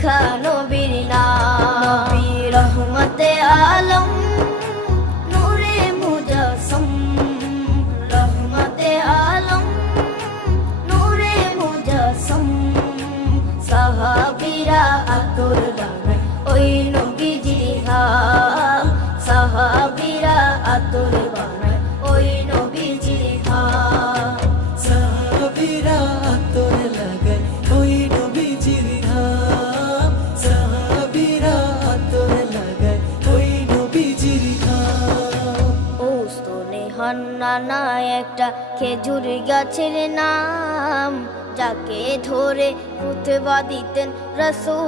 লেখা নবীর নাম। নবী রহমতে আলম নূরে মুজাসসম, রহমতে আলম নূরে মুজাসসম। সাহাবীরা আতর বানায় ওই নবীজির ঘাম, সাহাবীরা আতর বানায় ওই নবীজির ঘাম। সাহাবীরা আতর লাগায় ওই নবীজির ঘাম, সাহাবীরা আতর লাগায় ওই নবীজির ঘাম। ওস্তনে হান্নানা একটা খেজুর গাছের নাম, যাকে ধরে খুতবা দিতেন রাসূল।